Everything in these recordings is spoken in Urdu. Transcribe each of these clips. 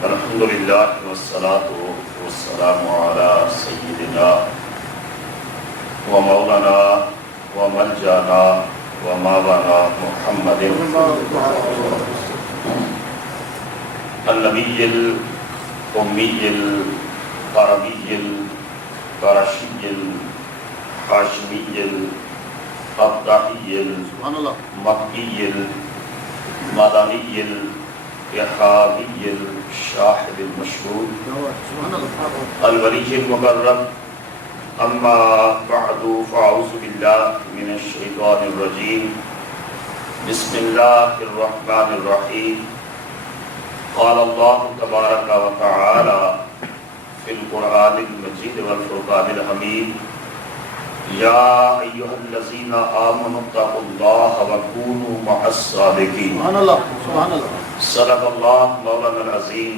الحمدللہ والصلاة والسلام علی سیدنا و مولانا و ملجانا و ماوانا محمد النبی الامی العربی القرشی الحاشمی الابداحی المکی المدنی الإرهابي الشاهد المشهود الولي المقرب أما بعد فأعوذ بالله من الشيطان الرجيم بسم الله الرحمن الرحيم قال الله تبارك وتعالى في القرآن المجيد والفرقان الحميد يا أيها الذين آمنوا اتقوا الله وكونوا مع الصادقين سبحان الله صدق اللہ مولانا العظیم۔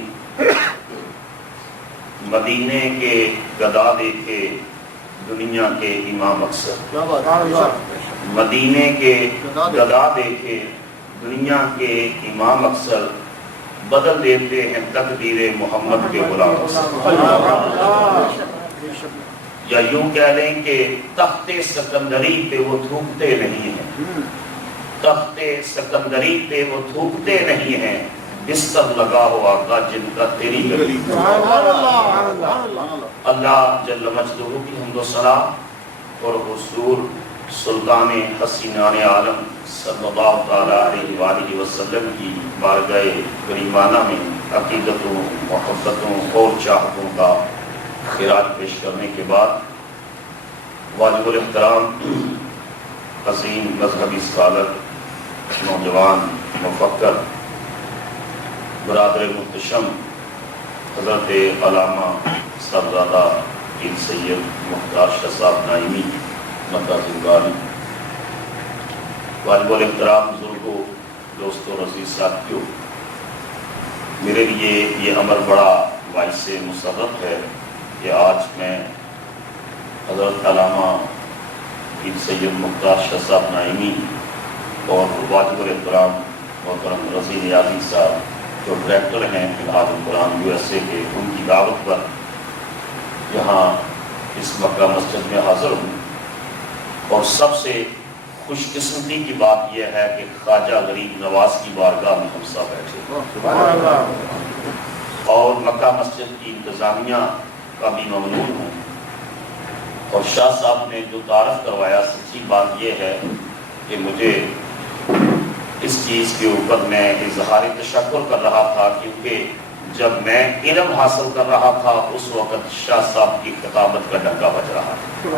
مدینے کے گدا دیکھے دنیا کے امام اکثر، مدینے کے گدا دیکھے دنیا کے امام اکثر، بدل دیتے ہیں تقدیر محمد کے غلام اکثر۔ یا یوں کہہ لیں کہ تخت سکندری پہ وہ تھوکتے نہیں ہیں، تخت سکندری پہ وہ تھوکتے نہیں ہیں، بستر لگا ہوا آقا جن کا تیری گلی۔ اللہ جل مجدہ کی حمد و ثنا اور حضور سلطان حسینان عالم صلی اللہ تعالی علیہ وآلہ وسلم کی بارگاہ کریمانہ میں عقیدتوں، محبتوں اور چاہتوں کا خراج پیش کرنے کے بعد واجب الاحترام عظیم مذہبی اسکالر، نوجوان مفکر، برادر محتشم حضرت علامہ صاحبزادہ پیر سید مختار شاہ صاحب نائمی مداحظ، واجب الاحترام بزرگوں، دوستوں، عزیز ساتھیوں، میرے لیے یہ امر بڑا باعث مسرت ہے کہ آج میں حضرت علامہ پیر سید مختار شاہ صاحب نائمی اور واجب الاحترام محترم رضی نیازی صاحب جو ڈائریکٹر ہیں الحاج القرآن USA کے، ان کی دعوت پر یہاں اس مکہ مسجد میں حاضر ہوں۔ اور سب سے خوش قسمتی کی بات یہ ہے کہ خواجہ غریب نواز کی بارگاہ میں ہم سب بیٹھے اور مکہ مسجد کی انتظامیہ کا بھی ممنون ہوں۔ اور شاہ صاحب نے جو تعارف کروایا، سچی بات یہ ہے کہ مجھے اس چیز کے اوپر میں اظہار تشکر کر رہا تھا، کیونکہ جب میں علم حاصل کر رہا تھا اس وقت شاہ صاحب کی خطابت کا ڈنکا بج رہا تھا،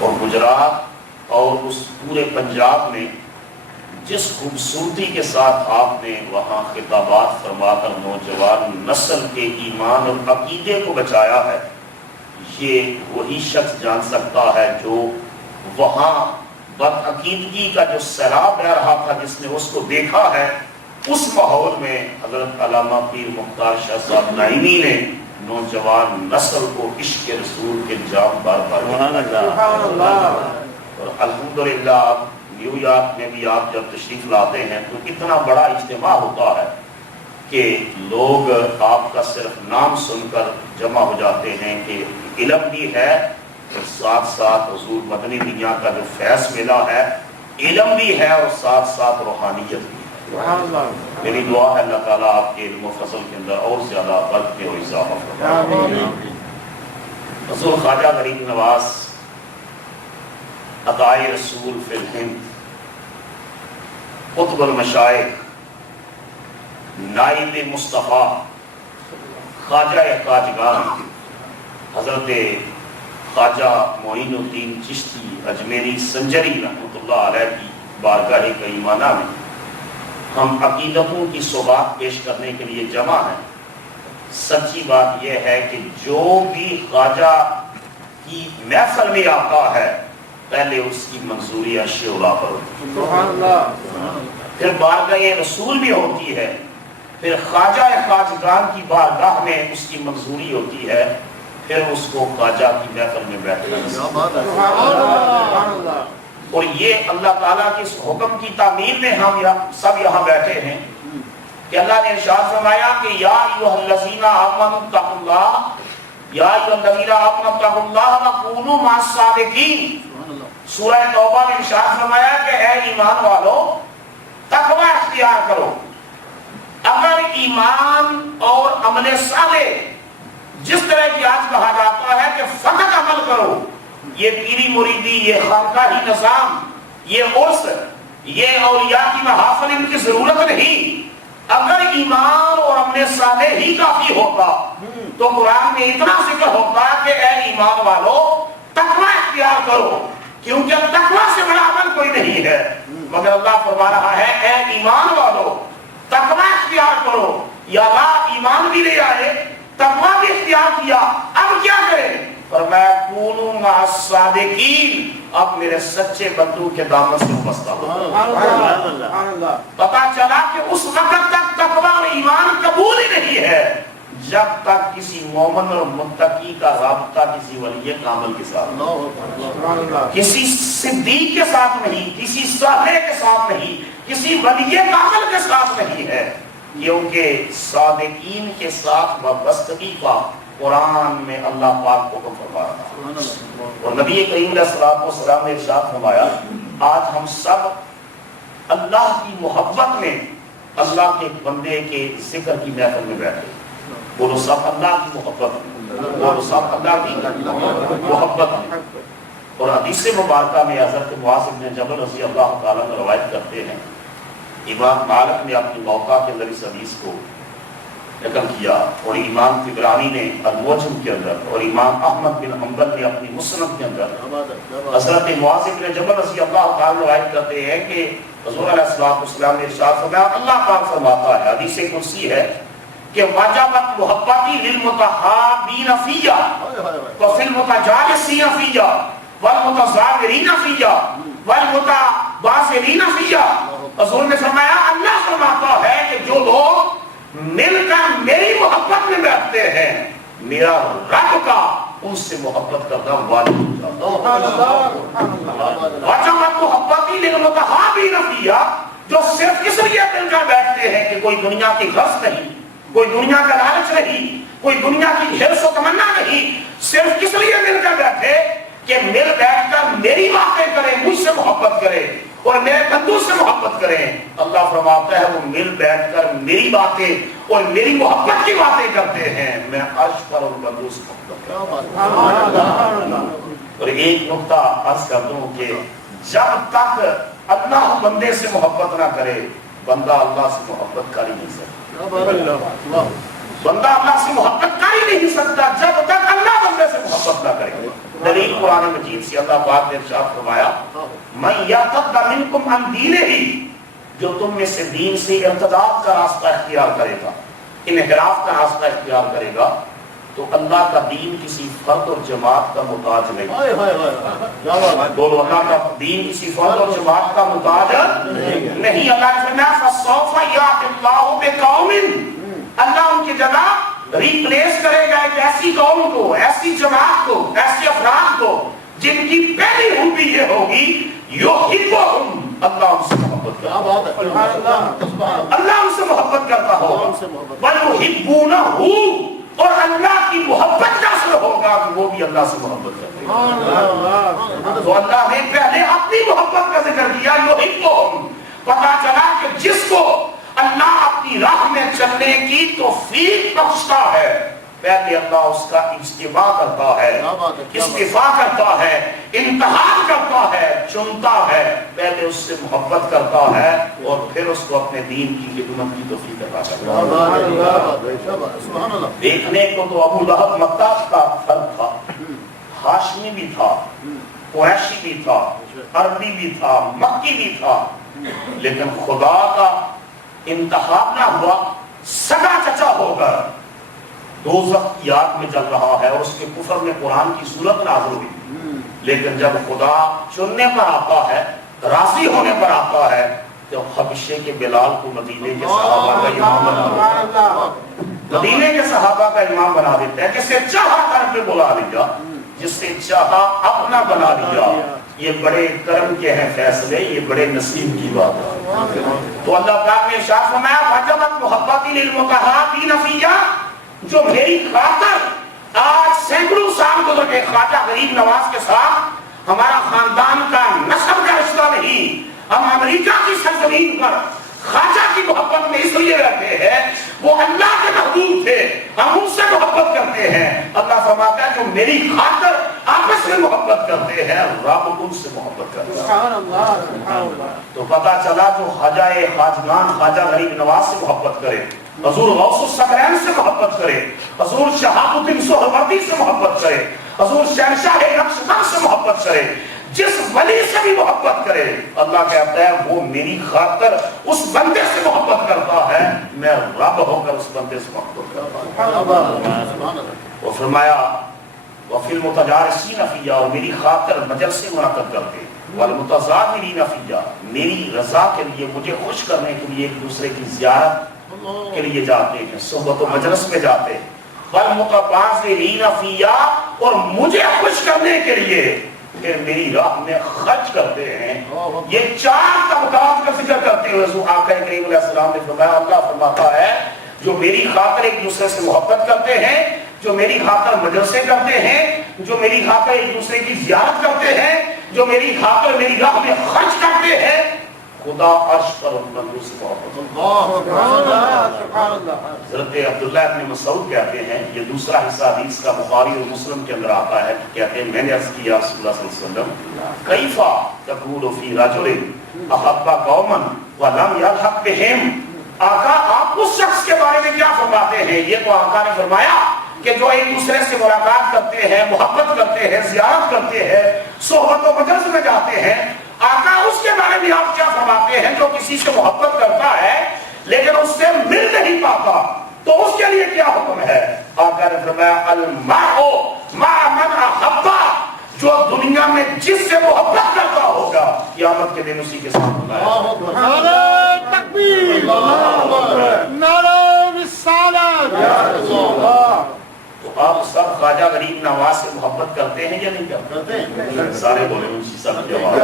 اور گجرات اور اس پورے پنجاب میں جس خوبصورتی کے ساتھ آپ نے وہاں خطابات فرما کر نوجوان نسل کے ایمان اور عقیدے کو بچایا ہے، یہ وہی شخص جان سکتا ہے جو وہاں بدعقیدگی کا جو سیلاب بہ رہا تھا، جس نے اس کو دیکھا ہے۔ اس ماحول میں حضرت علامہ پیر مختار شاہ صاحب نائمی نے نوجوان نسل کو عشق رسول کے جام بار بار اور الحمدللہ نیو یارک میں بھی آپ جب تشریف لاتے ہیں تو اتنا بڑا اجتماع ہوتا ہے کہ لوگ آپ کا صرف نام سن کر جمع ہو جاتے ہیں کہ علم بھی ہے اور ساتھ ساتھ حضور مدنی دنیا کا جو فیض ملا ہے، علم بھی ہے اور ساتھ ساتھ روحانیت بھی ہے۔ میری دعا ہے اللہ تعالیٰ آپ کے علم و فضل کے اندر اور زیادہ برکت اور اضافہ فرمائے۔ حضور خواجہ غریب نواز عطائے رسول فی الہند، قطب المشائخ، نائب مصطفیٰ، خواجہ خواجگان، حضرت خواجہ معین الدین چشتی اجمیری سنجری رحمۃ اللہ علیہ کی بارگاہ کریمانہ میں ہم عقیدتوں کی سوغات پیش کرنے کے لیے جمع ہیں۔ سچی بات یہ ہے کہ جو بھی خواجہ کی محفل میں آتا ہے پہلے اس کی منظوری عرش اولا پر ہوتی ہے، پھر بارگاہ رسول بھی ہوتی ہے، پھر خواجہ خواجگان کی بارگاہ میں اس کی منظوری ہوتی ہے، پھر اس کو خواجہ کی محفل میں بیٹھنا ہے۔ اور یہ اللہ تعالیٰ کے اس حکم کی تعمیر میں ہم سب یہاں بیٹھے ہیں کہ اللہ نے ارشاد فرمایا کہ یا ایھا الذین آمنوا اتقوا اللہ، یا ایھا الذین آمنوا اتقوا اللہ وکونوا مع الصادقین۔ سورہ توبہ میں ارشاد فرمایا کہ اے ایمان والو تقوی اختیار کرو۔ اگر ایمان اور عمل صالح جس طرح کی آج کہا جاتا ہے کہ فقط عمل کرو، یہ پیری مریدی، یہ خانقاہی نظام، یہ عرس، یہ اولیاء کی محافل، ان کی ضرورت نہیں۔ اگر ایمان اور عمل صالح ہی کافی ہوتا تو قرآن میں اتنا ذکر ہوتا کہ اے ایمان والو تقوی اختیار کرو، کیونکہ تقوی سے بڑا عمل کوئی نہیں ہے۔ مگر اللہ فرما رہا ہے اے ایمان والو تقوی اختیار کرو۔ یا اللہ ایمان بھی لے آئے، تقوی بھی اختیار کیا، اب کیا کریں؟ فرمایا کونوا مع الصادقین، اب میرے سچے بندوں کے دامن سے وابستہ ہو۔ پتا چلا کہ اس وقت تک تقوی اور ایمان قبول ہی نہیں ہے جب تک کسی مومن اور متقی کا رابطہ کسی ولی کامل کے ساتھ، کسی صدیق کے ساتھ نہیں، کسی صالح کے ساتھ نہیں، کسی ولی کامل کے ساتھ نہیں ہے، کیونکہ صادقین کے ساتھ وابستگی کا قرآن میں اللہ پاک کو حکم فرما رہا ہے۔ اور نبی کریم علیہ السلام نے ارشاد فرمایا آج ہم سب اللہ کی محبت میں اللہ کے بندے کے ذکر کی محفل میں بیٹھے، بولو سب اللہ کی محبت میں، بولو سب اللہ کی محبت میں۔ اور حدیث مبارکہ میں حضرت معاذ بن جبل رضی اللہ تعالیٰ عنہ روایت کرتے ہیں، امام مالک نے اپنی موقع کے اندر اس حدیث کو نقل کیا، اور امام طبرانی نے المعجم کے اندر، اور امام احمد بن حنبل نے اپنی مسند کے اندر حضرت معاذ بن جبل رضی اللہ تعالیٰ روایت کرتے ہیں کہ حضور علیہ السلام نے ارشاد فرمایا، اللہ پاک فرماتا ہے، حدیث قدسی ہے کہ وجبت محبتی للمتحابین فیہ وفی المتجالسین فیہ والمتزاورین فیہ والمتباذلین فیہ۔ حضور نے فرمایا اللہ فرماتا ہے کہ جو لوگ مل کر میری محبت میں بیٹھتے ہیں، میرا رب کا ان سے محبت کرنا واجب ہو جاتا ہے۔ وجبت محبتی للمتحابین فیہ، جو صرف اس لیے مل کر بیٹھتے ہیں کہ کوئی دنیا کی غرض نہیں، کوئی دنیا کا لالچ نہیں، کوئی دنیا کی حرص و تمنا نہیں، صرف اس لیے مل کر بیٹھے کہ مل بیٹھ کر میری باتیں کریں، مجھ سے محبت کریں اور میرے بندوں سے محبت کریں۔ اللہ فرماتا ہے وہ مل بیٹھ کر میری باتیں اور میری محبت کی باتیں کرتے ہیں، میں عرش پر ان بندوں سے محبت کرتا ہوں۔ اور ایک نقطہ عرض کر دوں کہ جب تک اللہ بندے سے محبت نہ کرے، بندہ اللہ سے محبت کر ہی نہیں سکتا۔ بندہ اللہ سے محبت کر ہی نہیں سکتا جب تک اللہ بندے سے محبت نہ کرے۔ دلیل قرآن مجید سے اللہ پاک نے ارشاد فرمایا من یرتد منکم عن دینہ، جو تم میں سے دین سے ارتداد کا راستہ اختیار کرے گا، انحراف کا راستہ اختیار کرے گا، تو اللہ کا دین کسی فرد اور جماعت کا محتاج نہیں۔ بولو اللہ کا دین کسی فرد اور جماعت کا محتاج نہیں۔ اللہ نے فرمایا فسوف یأتی اللہ بقوم، اللہ ان کی جگہ ریپلیس کرے گا ایک ایسی قوم کو، ایسی جماعت کو، ایسے افراد کو جن کی پہلی خوبی یہ ہوگی یحبہم، اللہ ان سے محبت کرتا ہے، اللہ ان سے محبت کرتا ہوگا، وَیُحِبُّونَہُ، اور اللہ کی محبت کا اثر ہوگا کہ وہ بھی اللہ سے محبت کرتے ہیں۔ تو اللہ نے پہلے اپنی محبت کا ذکر کیا، یحبہم، پتا چلا کہ جس کو اللہ اپنی راہ میں چلنے کی توفیق بخشتا ہے، پہلے اللہ اس کا اجتباء کرتا ہے، استفاء کرتا ہے، انتخاب کرتا ہے، چنتا ہے، پہلے اس سے محبت کرتا ہے اور پھر اس کو اپنے دین کی خدمت کی توفیق عطا کرتا ہے۔ دیکھنے کو تو ابو لہب مکہ کا فرد تھا، ہاشمی بھی تھا، قریشی بھی تھا، عربی بھی تھا، مکی بھی تھا، لیکن خدا کا انتخاب نہ ہوا، سگا چچا ہو کر دوزخ کی آگ میں جل رہا ہے، اور اس کے کفر میں قرآن کی صورت نازل ہوئی۔ لیکن جب خدا چننے پر آتا ہے، راضی ہونے پر آتا ہے، تو حبشے کے بلال کو مدینے کے صحابہ کا امام بنا دیتا ہے، مدینے کے صحابہ کا امام بنا دیتا ہے، جسے چاہا کر کے بلا لیا، جس سے چاہا اپنا بنا لیا. یہ بڑے کرم کے ہیں فیصلے, یہ بڑے نصیب کی بات ہے. تو اللہ پاک نے ارشاد فرمایا وجبت محبتی للمتحابین فیہ, جو میری خاطر آج سینکڑوں سال گزر گئے خواجہ غریب نواز کے ساتھ ہمارا خاندان کا نسب کا رشتہ نہیں, ہم امریکہ کی سرزمین پر خواجہ کی محبت میں اس لیے رہتے ہیں, وہ اللہ کے محبوب تھے, ہم ان سے محبت کرتے ہیں. اللہ فرماتا ہے جو میری خاطر آپس میں محبت کرتے ہیں رب ان سے محبت کرتے ہیں. سبحان اللہ. تو پتہ چلا جو خواجہ خواجگان خواجہ غریب نواز سے محبت کرے, حضور غوث الثقلین سے محبت کرے, حضور شہاب الدین سہروردی سے محبت کرے, حضور شہنشاہ نقشبند سے محبت کرے, جس ولی سے بھی محبت کرے, اللہ کہتا ہے وہ میری خاطر اس بندے سے محبت کرتا ہے, میں رب ہو کر اس بندے سے محبت کرتا ہوں. وہ فرمایا وفی المتجارسین فیہ, اور میری خاطر مجلس منعقد کرتے, والمتظاہرین فیہ, میری رضا کے لیے مجھے خوش کرنے کے لیے ایک دوسرے کی زیارت کے لیے جاتے ہیں, صحبت و مجلس میں جاتے, والمتباذلین فیہ, اور مجھے خوش کرنے کے لیے پھر میری راہ میں خرچ کرتے ہیں. یہ چار طبقات کا ذکر کرتے ہوئے آقا کریم علیہ السلام نے فرمایا, اللہ فرماتا ہے جو میری خاطر ایک دوسرے سے محبت کرتے ہیں, جو میری خاطر مجلسیں کرتے ہیں, جو میری خاطر ایک دوسرے کی زیارت کرتے ہیں, جو میری خاطر میری راہ میں خرچ کرتے ہیں, خدا عرش پر ان بندوں سے محبت. حضرت عبداللہ ابن مسعود کہتے ہیں, یہ دوسرا حصہ حدیث کا بخاری اور مسلم کے اندر آتا ہے, کہتے ہیں میں نے عرض کیا رسول اللہ صلی اللہ علیہ وسلم کیفا تقول فی رجل احب قوما ولم یلحق بہم, آقا آپ اس شخص کے بارے میں کیا فرماتے ہیں؟ یہ تو آقا نے فرمایا کہ جو ایک دوسرے سے ملاقات کرتے ہیں, محبت کرتے ہیں, زیارت کرتے ہیں, صحبت و مجلس میں جاتے ہیں. آقا اس کے بارے میں آپ کیا فرماتے ہیں جو کسی سے محبت کرتا ہے لیکن اس سے مل نہیں پاتا, تو اس کے لیے کیا حکم ہے؟ آقا نے فرمایا المرء مع من احب, جو دنیا میں جس سے محبت کرتا ہوگا قیامت کے دن اسی کے ساتھ ہوگا. نعرہ تکبیر, نعرہ رسالت, یا رسول اللہ. تو آپ سب خواجہ غریب نواز سے محبت کرتے ہیں یا نہیں کرتے؟ سارے بولے اونچی سب جواب.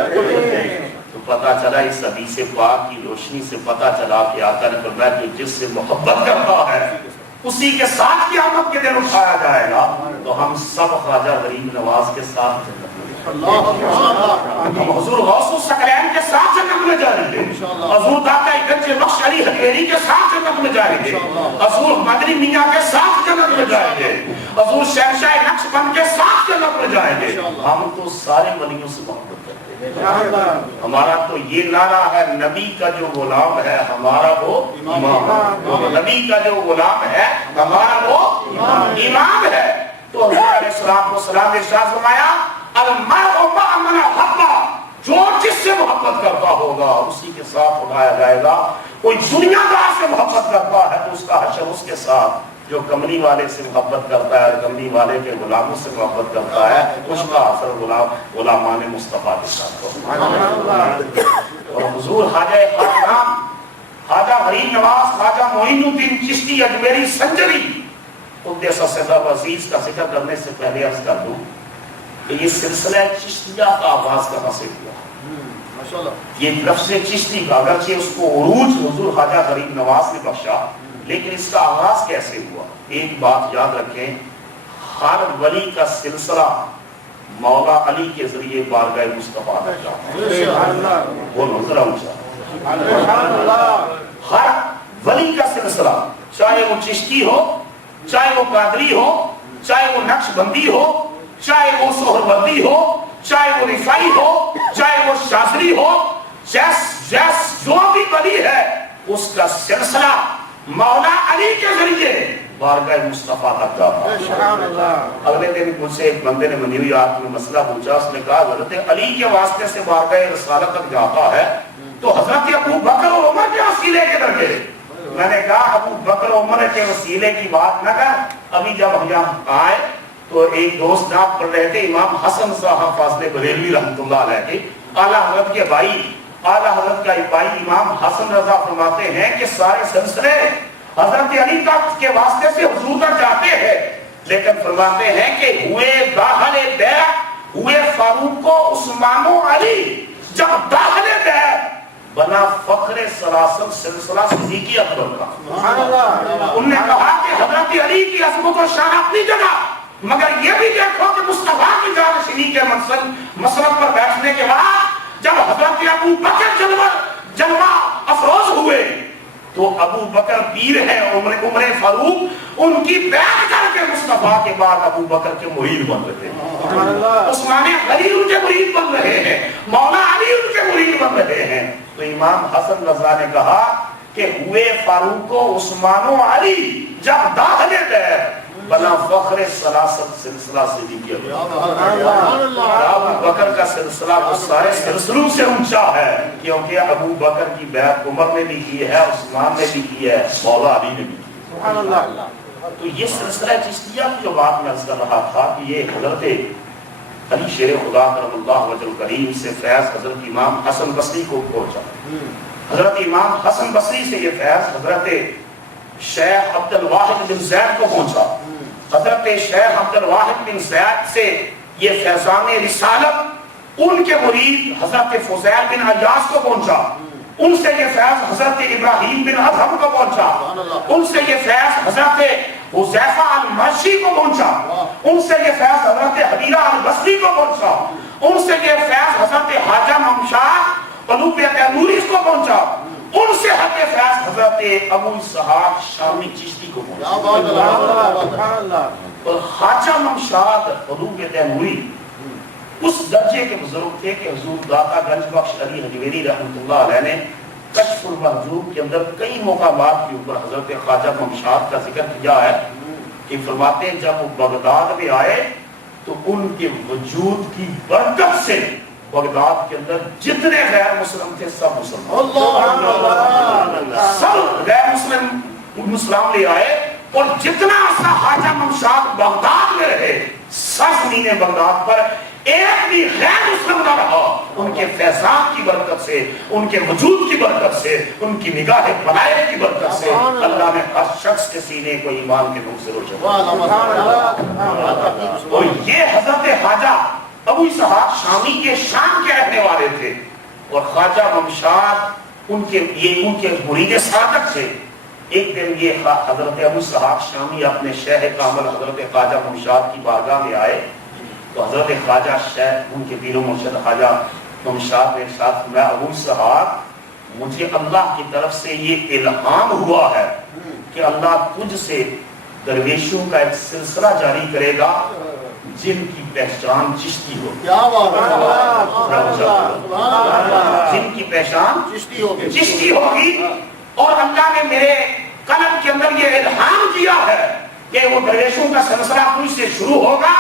تو پتہ چلا اس حدیث پاک کی روشنی سے پتہ چلا کہ آقا نے فرمایا کہ جس سے محبت کرتا ہے اسی کے ساتھ قیامت کے دن اٹھایا جائے گا. تو ہم سب خواجہ غریب نواز کے ساتھ جنت میں ہم حضور غوث الثقلین کے ساتھ جنت میں جائیں گے, حضور داتا گنج بخش علی حقیری کے ساتھ جنت میں جائیں گے, حضور مدنی میاں کے ساتھ جنت میں جائیں گے, حضور شہنشاہ نقشبند کے ساتھ جنت میں جائیں گے. ہم تو سارے ولیوں سے محبت کرتے ہیں. ہمارا تو یہ نعرہ ہے نبی کا جو غلام ہے ہمارا وہ امام, نبی کا جو غلام ہے ہمارا وہ امام ہے. تو حضور علیہ السلام نے ارشاد فرمایا المرء مع من احب, جو جس سے محبت کرتا ہوگا اسی کے ساتھ اٹھایا جائے گا. کوئی دنیا دار سے محبت کرتا ہے تو اس کا حشر اس کے ساتھ, جو کملی والے سے محبت کرتا ہے, کملی والے کے غلاموں سے محبت کرتا ہے, اس کا اثر غلامان مصطفیٰ کے ساتھ ہوگا. اور حضور خواجہ خواجگان خواجہ غریب نواز خواجہ معین الدین چشتی اجمیری سنجری قدس سرہ عزیز کا ذکر کرنے سے پہلے عرض کر دوں کہ یہ سلسلہ چشتیہ کا آغاز کہاں سے ہوا؟ یہ لفظ چشتی کا اگرچہ اس کو عروج حضور خواجہ غریب نواز نے بخشا, لیکن اس کا آغاز کیسے ہوا؟ ایک بات یاد رکھیں, ہر ولی کا سلسلہ مولا علی کے ذریعے بارگاہ مصطفیٰ تک جاتا ہے. وہ نظر اونچا, ہر ولی کا سلسلہ, چاہے وہ چشتی ہو, چاہے وہ قادری ہو, چاہے وہ نقش بندی ہو, چاہے وہ سہروردی ہو, چاہے وہ رفاعی ہو, چاہے وہ شاذلی ہو, جو بھی ولی ہے اس کا سلسلہ مولا علی کے ذریعے بارگاہ مصطفیٰ تک جاتا ہے. اگلے دن مجھ سے ایک بندے نے نیو یارک میں مسئلہ پوچھا, اس نے کہا حضرت علی کے واسطے سے بارگاہ رسالت تک جاتا ہے تو حضرت ابو بکر و عمر کے وسیلے کے درجے. میں نے کہا ابو بکر و عمر کے وسیلے کی بات نہ کر, ابھی جب ہم یہاں آئے تو ایک دوست نعت پڑھ رہے تھے, امام حسن صاحب فاضل بریلوی رحمۃ اللہ علیہ کے, اعلیٰ حضرت کے بھائی, اعلیٰ حضرت کا بھائی امام حسن رضا فرماتے ہیں کہ سارے سلسلے حضرت علی تک کے واسطے سے حضور تک جاتے ہیں, لیکن فرماتے ہیں کہ ہوئے داخل بیعت ہوئے فاروق و عثمان و علی، جب داخل بیعت بنا فخر سلاسل سلسلہ صدیقی اکبر کا۔ انہوں نے کہا کہ حضرت علی کی عظمت و شان اپنی جگہ، مگر یہ بھی دیکھو کہ مصطفیٰ کی جانشینی کے مسلط پر بیٹھنے کے بعد جب حضرت ابو بکر جلوہ افروز ہوئے تو ابو بکر پیر ہے، عمر فاروق ان کی بیعت کر کے مصطفیٰ کے بعد ابو بکر کے مرید بن رہے ہیں، عثمان غنی ان کے مرید بن رہے ہیں، مولا علی ان کے مرید بن رہے ہیں۔ تو امام حسن رضا نے کہا کہ ہوئے فاروق و عثمان و علی جب داخل بیعت بنا فخر سلاسل سلسلہ صدیقی ابو بکر کا سلسلہ وہ سارے سلسلوں سے اونچا ہے، کیونکہ ابو بکر کی بیعت عمر نے بھی کی ہے، عثمان نے بھی کی ہے، مولا علی نے بھی کی ہے۔ تو یہ سلسلہ چشتیہ کی جو بات میں عرض کر رہا تھا کہ یہ حضرت علی شیر خدا کرم اللہ وجہ الکریم سے فیض حضرت امام حسن بصری کو پہنچا، حضرت امام حسن بصری سے یہ فیض حضرت شیخ عبد الواحد بن زید کو پہنچا، حضرت شیخ عبد الواحد بن زید سے یہ فیضان رسالت ان کے مرید حضرت فضیل بن عیاض کو پہنچا، ان سے یہ فیض حضرت ابراہیم بن ادھم کو پہنچا، ان سے یہ فیض حضرت حذیفہ المحشی کو پہنچا، ان سے یہ فیض حضرت حبیرہ البصری کو پہنچا، ان سے یہ فیض حضرت حاجہ ممشاہ قلوب تیموری کو پہنچا، ان سے حق فیض حضرت ابو اسحاق شامی چشتی کو پہنچا۔ اور حاجہ ممشاہ قلوب تیموری اس درجے کے بزرگ تھے کہ حضور داتا گنج بخش علی حجویری رحمۃ اللہ علیہ نے کشف المحجوب کے اندر کئی مقامات کے اوپر حضرت خواجہ ممشاد کا ذکر کیا ہے کہ فرماتے ہیں جب وہ بغداد میں آئے تو ان کے وجود کی برکت سے بغداد کے اندر جتنے غیر مسلم تھے سب مسلمان، سب غیر مسلم اسلام لے آئے، اور جتنا عرصہ خواجہ ممشاد بغداد میں رہے سرزمین بغداد پر ایک بھی غیر مسلم نہ رہا، ان کے فیضان کی برکت سے، ان کے وجود کی برکت سے، ان کی نگاہ بلائے کی برکت سے اللہ نے ہر شخص کے سینے کو ایمان کے نور سے روشن کیا۔ اور یہ حضرت خواجہ ابو اسحاق شامی کے شام کے رہنے والے تھے، اور خواجہ ممشاد ان کے مرید صادق تھے۔ ایک دن یہ حضرت ابو اسحاق شامی اپنے شیخ کامل حضرت خواجہ ممشاد کی بارگاہ میں آئے تو حضرت خواجہ شیخ ان کے پیر و مرشد خواجہ ممشاد نے ارشاد فرمایا ابو اسحاق مجھے اللہ کی طرف سے یہ الہام ہوا ہے کہ اللہ تجھ سے درویشوں کا ایک سلسلہ جاری کرے گا جن کی پہچان چشتی ہو، جن کی پہچان چشتی ہوگی، اور اللہ نے میرے قلب کے اندر یہ الہام کیا ہے کہ وہ درویشوں کا سلسلہ تجھ سے شروع ہوگا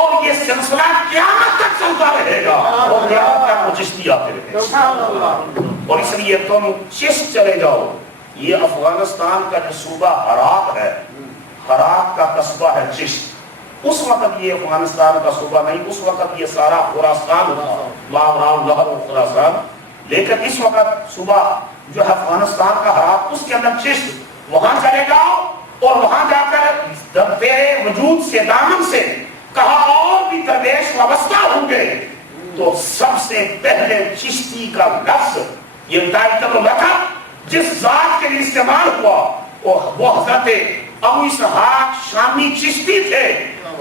اور یہ سلسلہ قیامت تک چلتا رہے گا، اور قیامت تک وہ چشتی آتے رہے گا۔ اور اس لیے تم چشت چلے جاؤ، یہ افغانستان کا جو صوبہ ہرات ہے، ہرات کا قصبہ ہے چشت، اس وقت یہ افغانستان کا صوبہ نہیں، اس وقت یہ سارا خراسان ماوراء النہر و خراسان، لیکن اس وقت صوبہ جو ہے افغانستان کا ہرات، اس کے اندر چشت، وہاں چلے جاؤ اور وہاں جا کر تیرے وجود سے دامن سے کہا اور بھی درویش وابستہ ہوں گے تو سب سے پہلے چشتی کا لفظ یہ ٹائٹل رکھا جس ذات کے لیے استعمال ہوا وہ حضرت ابو اسحاق شامی چشتی تھے،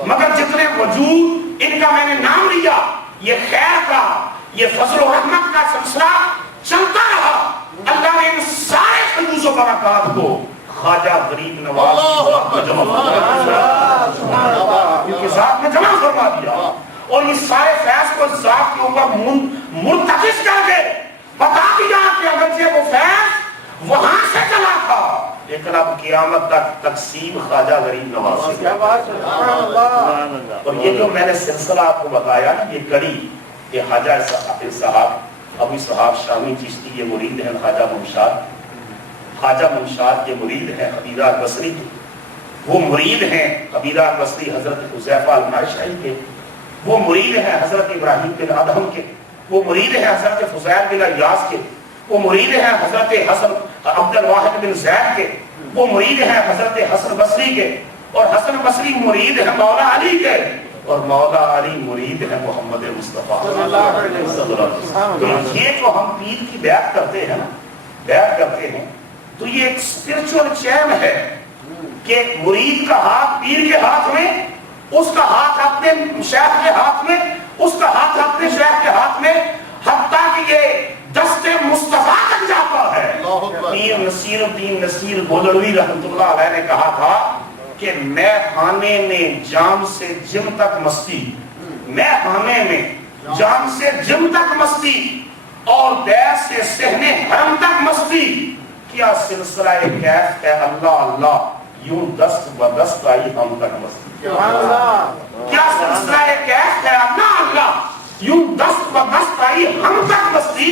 مگر جتنے وجود ان کا میں نے نام لیا یہ خیر کا یہ فضل و رحمت کا سلسلہ چلتا رہا، اللہ نے ان سارے خلوص و برکات کو خواجہ غریب نواز کی ذات میں جمع فرما دیا، اور یہ سارے فیض کو ذات کے اوپر مرتکز کر کے بتا دیا کہ اگرچہ وہ فیض وہاں سے چلا تھا لیکن اب قیامت تک تقسیم خواجہ غریب نواز سے۔ اور یہ جو میں نے سلسلہ آپ کو بتایا یہ کڑی کہ خواجہ صاحب ابو اسحاق شامی چشتی یہ مرید ہیں خواجہ ممشاد، خواجہ ممشاد کے مرید ہیں حبیرہ البصری کے، وہ مرید ہیں حبیرہ البصری حضرت حذیفہ المحشی کے، وہ مرید ہیں حضرت ابراہیم بن ادھم کے، وہ مرید ہیں حضرت فضیل بن عیاض کے، وہ مرید ہیں حضرت حسن عبد الواحد بن زید کے، وہ مرید ہیں حضرت حسن بصری کے، اور حسن بصری مرید ہے مولا علی کے، اور مولا علی مرید ہے محمد مصطفیٰ صلی اللہ علیہ وسلم۔ تو یہ جو ہم پیر کی بیعت کرتے ہیں نا، بیعت کرتے ہیں، تو یہ ایک اسپرچول چین ہے کہ مرید کا ہاتھ پیر کے ہاتھ میں، اس کا ہاتھ اپنے شیخ کے ہاتھ میں، اس کا ہاتھ اپنے شیخ کے ہاتھ میں، حتیٰ کہ یہ دست مصطفیٰ تک جاتا ہے۔ پیر نصیر الدین نصیر گولڑوی رحمۃ اللہ علیہ نے کہا تھا کہ میں خانے میں جام سے جم تک مستی، میں خانے میں جام سے جم تک مستی، اور بیت سے صحن حرم تک مستی، کیا سلسلہ کیف ہے اللہ اللہ، یوں دست بدست آئی ہم تک مستی۔ کیا سلسلہ کیف ہے اللہ اللہ، یوں دست بدست آئی ہم تک مستی۔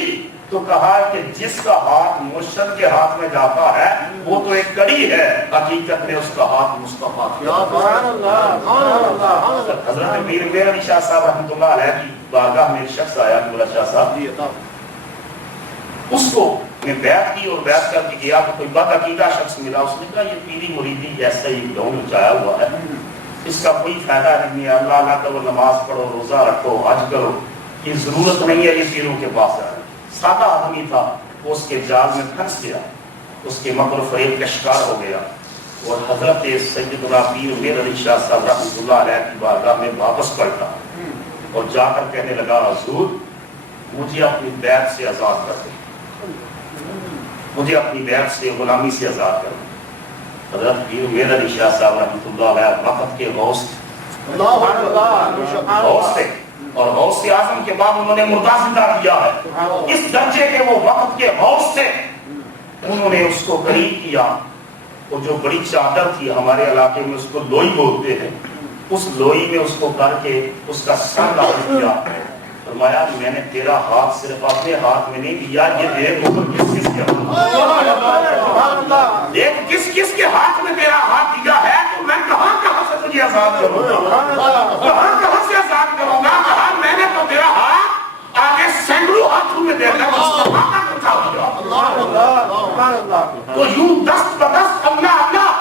تو کہا کہ جس کا ہاتھ مرشد کے ہاتھ میں جاتا ہے وہ تو ایک کڑی ہے، حقیقت میں اس کا ہاتھ مصطفیٰ ہے۔ حضرت پیر میر علی شاہ صاحب رحمۃ اللہ علیہ کی بارگاہ میں ایک شخص آیا کہ بولا شاہ صاحب، اس کو میں بیعت کی اور بیعت کر کے گیا تو کوئی بد عقیدہ شخص ملا، اس نے کہا یہ پیری مریدی جیسا ہی ڈھونگ مچایا ہوا ہے، اس کا کوئی فائدہ نہیں ہے، اللہ اللہ کرو، نماز پڑھو، روزہ رکھو، حج کرو، یہ ضرورت نہیں ہے یہ پیروں کے پاس ہے۔ سادہ آدمی تھا، وہ اس کے جال میں پھنس گیا، اس کے مکر و فریب کا شکار ہو گیا، اور حضرت سیدنا پیر میر علی شاہ صاحب رحمۃ اللہ علیہ کی بارگاہ میں واپس پلٹا اور جا کر کہنے لگا حضور مجھے اپنی بیعت سے آزاد کر دیں، مجھے اپنی بیعت سے غلامی سے آزاد کر دیں۔ حضرت پیر میر علی شاہ صاحب رحمۃ اللہ علیہ وقت کے غوث تھے، اور غوث اعظم کے بعد انہوں نے مردہ زندہ کیا ہے، اس درجے کے وہ وقت کے غوث تھے۔ انہوں نے اس کو قریب کیا، وہ جو بڑی چادر تھی ہمارے علاقے میں اس کو لوئی بولتے ہیں، اس لوئی میں اس کو کر کے اس کا سر ڈال دیا، فرمایا کہ میں نے تیرا ہاتھ صرف اپنے ہاتھ میں نہیں لیا، یہ دیکھ اوپر کس کس کے ہاتھ، دیکھ کس کس کے ہاتھ میں تیرا ہاتھ دیا ہے، تو میں کہاں کہاں سے تجھے آزاد کروں گا، کہاں کہاں سے آزاد کروں گا، کہا میں نے تو تیرا ہاتھ آگے سینکڑوں ہاتھوں میں دے کر مصطفیٰ تک اٹھا دیا۔ تو یوں دست بدست اللہ اللہ،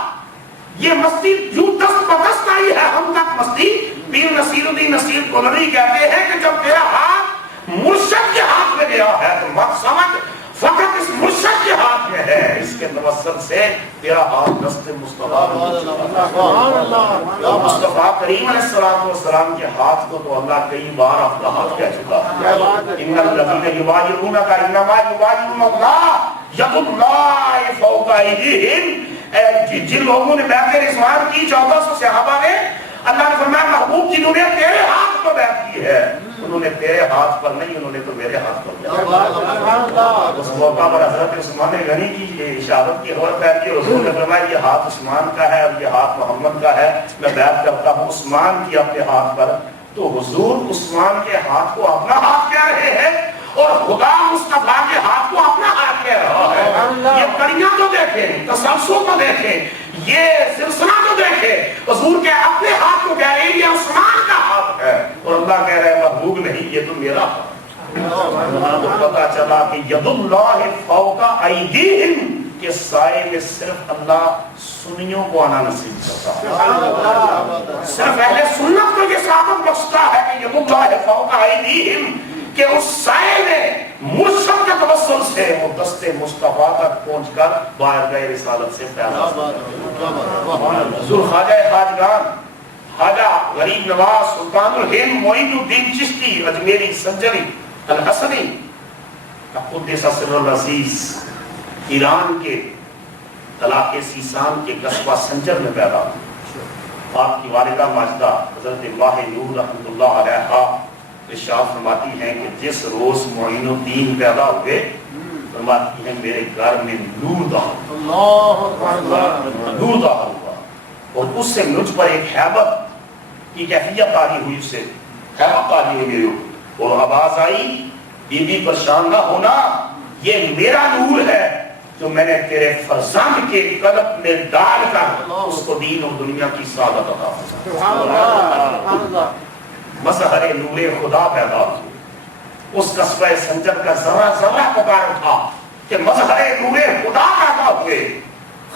یہ مستی یوں دست بدست آئی ہے ہم تک مستی۔ پیر نصیر الدین نصیر گولڑوی کہتے ہیں کہ جب تیرا ہاتھ مرشد کے ہاتھ میں گیا ہے تو مت سمجھ فقط اس مرشد کے ہاتھ میں ہے، اس کے توسل سے تیرا ہاتھ دست مصطفیٰ، مصطفیٰ کریم علیہ السلام کے ہاتھ کو تو اللہ کئی بار اپنا ہاتھ کہہ چکا ہے۔ ان الذین یبایعونک انما یبایعون اللہ ید اللہ فوق ایدیہم، جن لوگوں نے بیعت رضوان کی 1400 صحابہ نے، اللہ نے فرمایا محبوب جنہوں نے تیرے ہاتھ پر بیعت کی ہے انہوں نے تیرے ہاتھ پر نہیں، انہوں نے تو میرے ہاتھ پر بیعت۔ اس موقع پر حضرت عثمان غنی کی اشارت کی خبر پھیلی، حضور نے فرمایا یہ ہاتھ عثمان کا ہے اور یہ ہاتھ محمد کا ہے، میں بیعت کرتا ہوں عثمان کی اپنے ہاتھ پر۔ تو حضور عثمان کے ہاتھ کو اپنا ہاتھ کہہ رہے ہیں اور خدا مصطفیٰ کے ہاتھ کو اپنا ہاتھ کہہ رہا ہے۔ یہ کڑیاں تو دیکھیں، تسلسل کو دیکھیں، یہ سلسلہ تو دیکھیں، حضور کے اپنے ہاتھ کو کہہ رہے ہیں یہ عثمان کا ہاتھ ہے، اور اللہ کہہ رہے ہیں محبوب نہیں یہ تو میرا ہاتھ ہے۔ تو پتہ چلا کہ ید اللہ فوق ایدیہم کے سائے میں صرف اللہ سنیوں کو آنا نصیب کرتا ہے، صرف اہل سنت کو یہ ثابت بخشتا ہے کہ ید اللہ فوق ایدیہم کہ اس سائے میں مرشد کے توسل سے وہ دست مصطفیٰ تک پہنچ کر بارگاہ رسالت سے فیض حضور خواجہ خواجگان خواجہ غریب نواز سلطان الہند معین الدین چشتی اجمیری سنجری الحسنی قدس سر العزیز ایران کے علاقے سیسان کے قصبہ سنجر میں پیدا ہوئے۔ آپ کی والدہ ماجدہ حضرت ماہ نور رحمۃ اللہ علیہ ارشاد فرماتی ہیں کہ جس روز معین الدین پیدا ہوئے فرماتی ہیں میرے گھر میں نور داخل ہوا، اور اس سے مجھ پر ایک حیبت کی کیفیت آئی ہوئی، اس سے حیبت آئی ہوئی میرے اوپر، اور آواز آئی بی بی پریشان نہ ہونا، یہ میرا نور ہے جو میں نے تیرے فرزند کے قلب میں ڈال کر اس کو دین اور دنیا کی سعادت عطا فرمائی۔ مظہر نور خدا پیدا ہوئے، اس قصبہ سنجر کا ذرہ ذرہ پکار اٹھا کہ مظہر نور خدا پیدا ہوئے،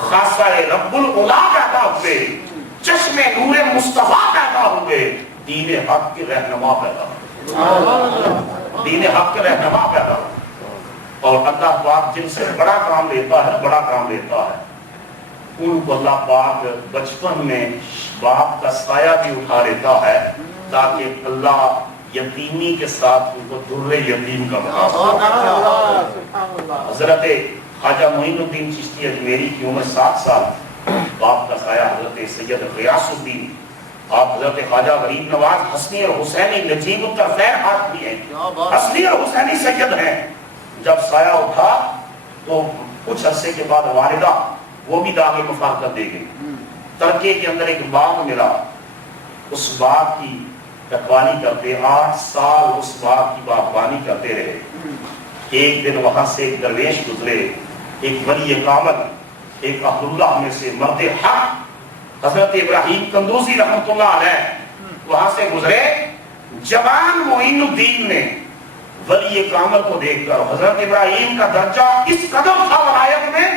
خاصہ رب العلا پیدا ہوئے، چشم نور مصطفیٰ پیدا ہوئے، دین حق کے رہنما پیدا ہوئے، دین حق کے رہنما پیدا ہوئے۔ اور اللہ پاک جن سے بڑا کام لیتا ہے، بڑا کام لیتا ہے، ان کو اللہ پاک بچپن میں باپ کا سایہ بھی اٹھا لیتا ہے تاکہ اللہ یتیمی کے ساتھ ان کو در یتیم کا مقام۔ حضرت خواجہ معین الدین چشتی اجمیری کی عمر 7 سال، باپ کا سایہ حضرت سید غیاث الدین، آپ حضرت خواجہ غریب نواز حسنی اور حسینی نجیب الطرفین ہاتھ بھی ہیں، حسنی اور حسینی سید ہیں۔ جب سایہ اٹھا تو کچھ عرصے کے بعد والدہ وہ بھی داغ مفارقت دے گئی۔ ترکے کے اندر ایک باغ ملا، اس باغ کی رکھوالی کرتے 8 سال اس باغ کی باغبانی کرتے رہے۔ ایک دن وہاں سے ایک درویش گزرے، ایک ولی کامل، ایک اہل اللہ میں سے مرد حق حضرت ابراہیم قندوزی رحمۃ اللہ علیہ وہاں سے گزرے۔ جوان معین الدین نے ولی کامل کو دیکھ کر حضرت ابراہیم کا درجہ اس قدر تھا ولایت میں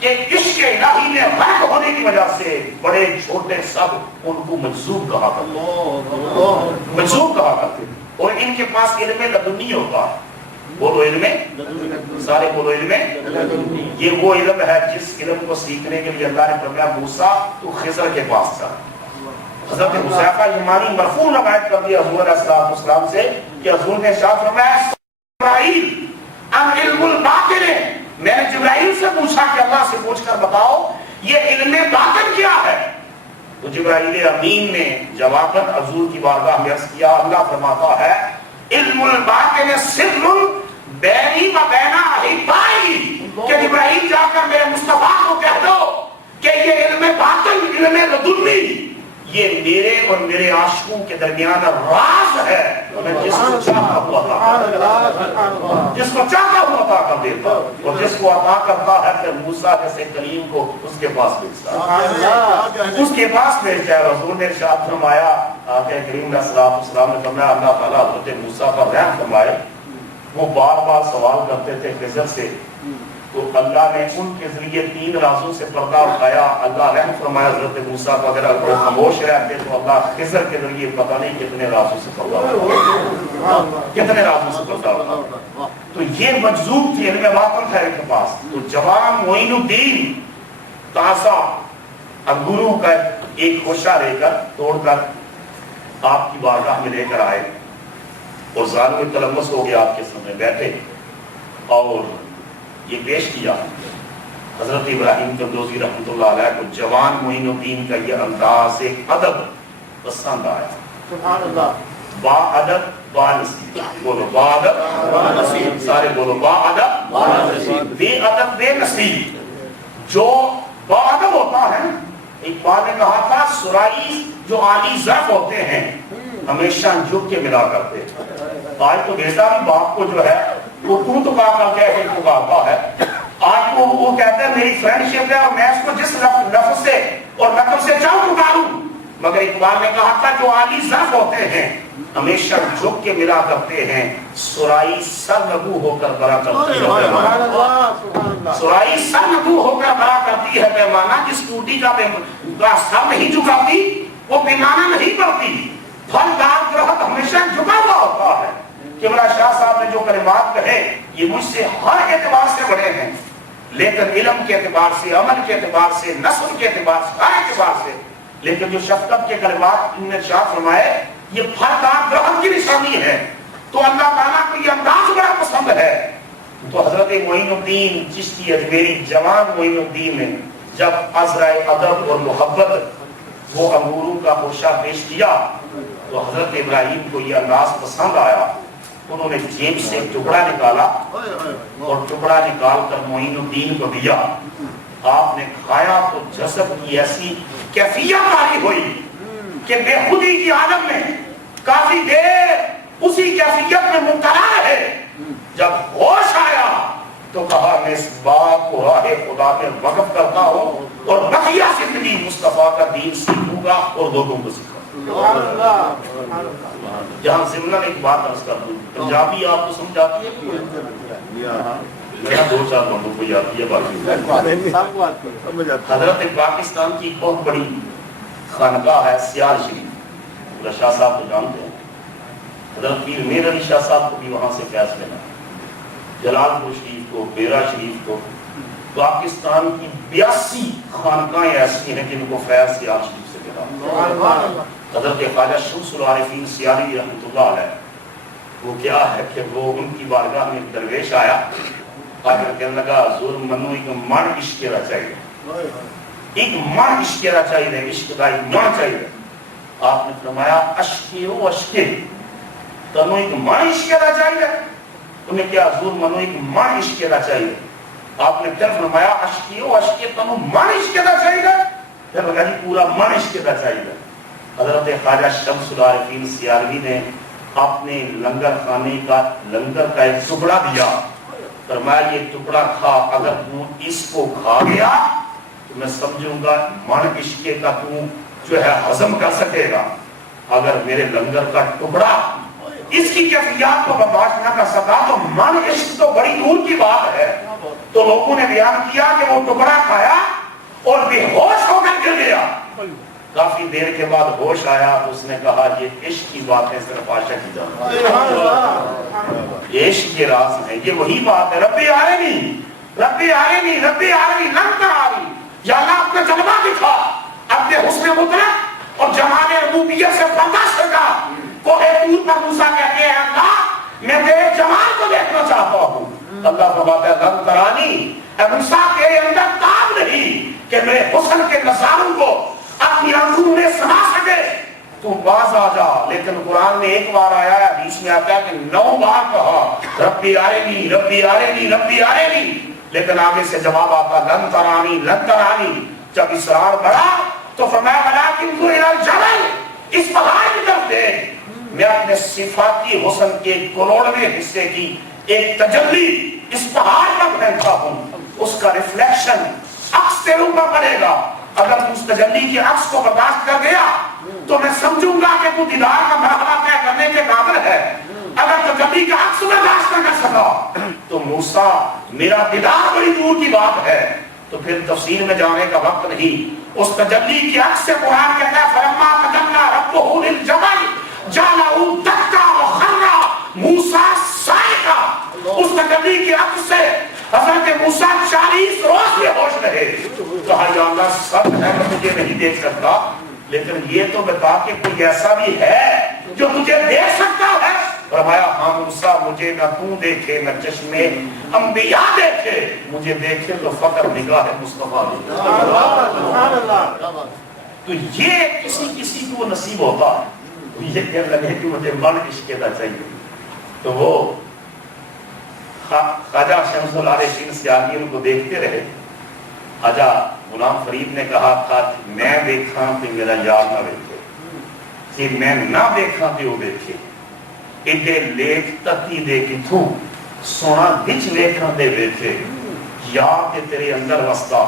کہ عشق الہی میں غرق ہونے کی وجہ سے بڑے چھوٹے سب ان کو مجذوب کہا کرتے، مجذوب کہا کرتے۔ اور ان کے پاس علم لدنی ہوتا ہے، بولو علم، سارے بولو علم، یہ وہ علم ہے جس علم کو سیکھنے کے لیے اللہ نے فرمایا موسیٰ تو خضر کے پاس جا۔ حضرت حذیفہ یمانی مرفوع روایت کر دیا حضور علیہ السلام سے کہ حضور نے ارشاد فرمایا جبرائیل ام علم الباطن، میں نے جبرائیل سے پوچھا کہ اللہ سے پوچھ کر بتاؤ یہ علم باطن کیا ہے؟ تو جبرائیل امین نے جواباً حضور کی بارگاہ میں عرض کیا، اللہ فرماتا ہے علم الباطن سر بینی و بین احبائی، کہ جبرائیل جا کر میرے مصطفیٰ کو کہہ دو کہ یہ علم باطن، علم لدنی، یہ میرے اور میرے عاشقوں کے درمیان راز ہے، میں جس کو چاہتا ہوں عطا کر دیتا ہوں، اور جس کو عطا کرتا ہے پھر موسیٰ جیسے کلیم کو اس کے پاس بھیجتا ہے، اس کے پاس بھیجتا ہے۔ حضور نے ارشاد فرمایا، آقا کریم علیہ السلام نے فرمایا اللہ تعالیٰ حضرت موسیٰ پر رحم فرمائے، وہ بار بار سوال کرتے تھے خضر سے، تو اللہ نے ان کے ذریعے 3 رازوں سے پردہ اٹھایا۔ اللہ رحم فرمایا حضرت موسیٰ کو، اگر وہ خاموش رہتے تو اللہ خضر کے ذریعے پتہ نہیں کتنے رازوں سے پردہ اٹھایا، کتنے رازوں سے پردہ اٹھایا۔ تو یہ مجذوب تھی، علم باطن تھا ان کے پاس۔ تو جوان معین الدین تازہ انگوروں کا ایک خوشہ لے کر توڑ کر آپ کی بارگاہ میں لے کر آئے، اور ظالم تلمس ہو گیا، آپ کے سامنے بیٹھے اور یہ پیش کیا۔ حضرت ابراہیم قندوزی رحمۃ اللہ علیہ کو جوان معین الدین کا یہ انداز ایک ادب پسند آیا۔ سبحان اللہ، با ادب با نصیب، بولو با ادب با نصیب، سارے بولو با ادب با نصیب، بے ادب بے نصیب۔ جو با ادب ہوتا ہے، اقبال نے کہا تھا سرائی جو عالی ظرف ہوتے ہیں ہمیشہ جھک کے ملا کرتے ہیں۔ آج تو بیٹا بھی باپ کو جو ہے وہ تو کہا کر کے ایسے پکارتا ہے، آج وہ کہتا ہے میری فرینڈ شپ ہے اور میں اس کو جس لفظ سے اور لفظ سے چاہوں پکاروں، مگر اقبال نے کہا تھا جو عالی ظرف ہوتے ہیں ہمیشہ جھک کے ملا کرتے ہیں، سرائی سر نگو ہو کر بڑا کرتی ہے، سرائی سر نگو ہو کر بڑا کرتی ہے پیمانہ، جس ٹوٹی کا سر نہیں جھکاتی وہ پیمانہ نہیں بڑھتی۔ پھلدار درخت ہمیشہ جھکا ہوا ہوتا ہے۔ قبلہ شاہ صاحب نے جو کلمات کہے یہ مجھ سے ہر اعتبار سے بڑے ہیں، لیکن علم کے اعتبار سے، عمل کے اعتبار سے، نسل کے اعتبار سے، ہر اعتبار سے، لیکن جو شفقت کے کلمات انہوں نے ارشاد فرمائے یہ پھلدار درخت کی نشانی ہے۔ تو اللہ تعالیٰ کو یہ انداز بڑا پسند ہے۔ تو حضرت معین الدین چشتی اجمیری جوان معین الدین نے جب عذرا ادب اور محبت وہ انگوروں کا خوشہ پیش کیا تو حضرت ابراہیم کو یہ انداز پسند آیا۔ انہوں نے جیب سے ایک ٹکڑا نکالا اور ٹکڑا نکال کر معین الدین کو دیا۔ آپ نے کھایا تو جذب کی ایسی کیفیت آئی ہوئی کہ بے خودی کی عالم میں کافی دیر اسی کیفیت میں مبتلا ہے۔ جب ہوش آیا تو کہا میں اس بات کو راہ خدا میں وقف کرتا ہوں اور بقیہ زندگی مصطفیٰ کا دین سیکھوں گا اور لوگوں کو سکھاؤں گا۔ جہاں ضمن ایک بات عرض کر دوں، پنجابی آپ کو سمجھاتی ہے؟ میرا 2-4 بندوں کو یاد کیا باقی۔ حضرت پاکستان کی بہت بڑی خانقاہ ہے سیال شریف، شاہ صاحب کو جانتے ہیں، حضرت پیر میر علی شاہ صاحب کو بھی وہاں سے فیض لینا، جلال پور شریف کو، بیرا شریف کو، پاکستان کی 82 خانقاہیں ایسی ہیں جن کو فیض سیال شریف سے ملا۔ حضرت خواجہ شمس العارفین سیالی رحمۃ اللہ علیہ، وہ کیا ہے کہ وہ ان کی بارگاہ میں درویش آیا، آ کر کہنے لگا حضور منو ایک من عشق را چاہیے، ایک من عشق را چاہیے، عشق کا ایک من چاہیے۔ آپ نے فرمایا اشکے ہو اشکے، تنو ایک من عشق را چاہیے، انہیں کیا حضور منو ایک من عشق را چاہیے۔ آپ نے پھر فرمایا اشکے ہو اشکے، تنو من عشق را چاہیے، پھر لگا جی پورا من عشق را چاہیے۔ حضرت خواجہ شمس العارفین سیالوی نے اپنے لنگر خانے کا لنگر کا ایک ٹکڑا دیا، فرمایا یہ ٹکڑا کھا، اگر تو اس کو کھا گیا تو میں سمجھوں گا من عشق کا تو جو ہے ہضم کر سکے گا، اگر میرے لنگر کا ٹکڑا اس کی کیفیات کو برداشت نہ کر سکا تو من عشق تو بڑی دور کی بات ہے۔ تو لوگوں نے بیان کیا کہ وہ ٹکڑا کھایا اور بے ہوش ہو کر گر گیا، کافی دیر کے بعد ہوش آیا تو اس نے کہا یہ عشق کی بات ہے، صرف عاشق کی جانتا ہے، یہ عشق کے راز ہیں، یہ وہی بات ہے۔ ربی آرینی ربی آرینی ربی آرینی لن ترانی، یا اللہ اپنا جلوہ دکھا، اپنے حسن مطلق اور جمال ربوبیت سے پردہ سکا۔ کوہ طور پر موسیٰ کہتے ہیں اللہ میں تیرے جمال کو دیکھنا چاہتا ہوں، اللہ فرماتا ہے لن ترانی، اے موسیٰ تیرے اندر تاب نہیں کہ میرے حسن کے نظاروں کو اپنی آنکھوں میں سما سکے، تو باز آ جا۔ لیکن قرآن میں ایک بار آیا ہے، حدیث میں آتا ہے کہ 9 بار کہا ربی آرینی ربی آرینی ربی آرینی، لیکن آگے سے جواب آتا لن ترانی لن ترانی۔ جب اصرار بڑھا تو فرمایا ولکن انظر الی الجبل، اس پہاڑ کی طرف دیکھ، میں اپنے صفاتی حسن کے 1/4 حصے کی ایک تجلی اس پہاڑ پر پھینکتا ہوں، اس کا ریفلیکشن عکس تیرے اوپر پڑے گا، اگر تو اس تجلی کے عکس کو برداشت کر گیا تو میں سمجھوں گا کہ تو دیدار کا مرحلہ طے کرنے کے قابل ہے، اگر تجلی کا عکس برداشت نہ کر سکا تو موسیٰ میرا دیدار بڑی دور کی بات ہے۔ تو پھر تفصیل میں جانے کا وقت نہیں، اس تجلی کے عکس سے قرآن کہتا ہے فلما تجلی ربہ للجبل جعلہ دکا وخر موسیٰ صاعقہ، اس تجلی کے عکس سے حضرت موسیٰ 40 روز میں ہوش رہے۔ کہا یا اللہ سب ہے میں تجھے نہیں دیکھ سکتا، لیکن یہ تو بتا کہ کوئی ایسا بھی ہے جو تجھے دیکھ سکتا ہے۔ فرمایا ہاں موسیٰ مجھے نہ تو دیکھے نہ چشمے انبیاء دیکھے، مجھے دیکھے تو فقط نگاہ مصطفیٰ دیکھے۔ تو یہ کسی کو نصیب ہوتا ہے، تو یہ کہنے لگے کہ مجھے من عشق کا چاہیے۔ تو وہ خواجہ شمس العارفین سیالی ان کو دیکھتے رہے۔ خواجہ غلام فرید نے کہا تھا کہ میں دیکھاں تو میرا یار نہ دیکھے، کہ میں نہ دیکھاں تو وہ دیکھے، ایڈے لیکھ تکی دے کی تھو سونا بچ لیکھاں دے بیٹھے، یار کے تیرے اندر وسطہ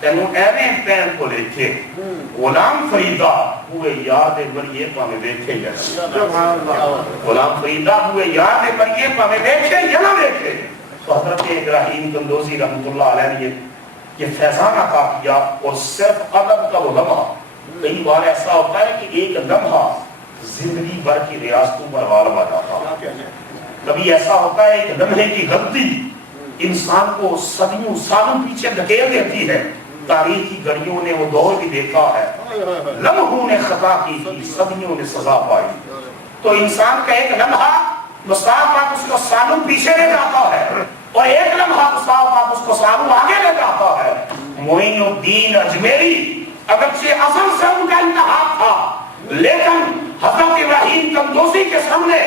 تینوں ایویں پین کو لیکھے، غلام فریدہ ہوئے یار دے بریے پاہمیں دیکھے یا غلام فریدہ ہوئے یار دے بریے پاہمیں دیکھے یا نہ دیکھے۔ تو حضرت ابراہیم قندوزی رحمۃ اللہ علیہ نے یہ فیضان عطا کیا، اور صرف ادب کا وہ لمحہ، کئی بار ایسا ہوتا ہے کہ ایک لمحہ زندگی بھر کی ریاستوں پر غالب آ جاتا ہے، کبھی ایسا ہوتا ہے ایک لمحے کی غلطی انسان کو صدیوں سالوں پیچھے دھکیل دیتی ہے۔ تاریخ کی گھڑیوں نے وہ دور بھی دیکھا ہے، لمحوں نے خطا کی تھی صدیوں نے سزا پائی۔ تو انسان کا ایک لمحہ مسافت اس کو سالوں پیچھے لے جاتا ہے، اور ایک لمحہ مسافت اس کو سالوں آگے لے جاتا ہے۔ معین الدین اجمیری اگرچہ ازل سے ان کا انتہا تھا، لیکن حضرت ابراہیم قندوزی کے سامنے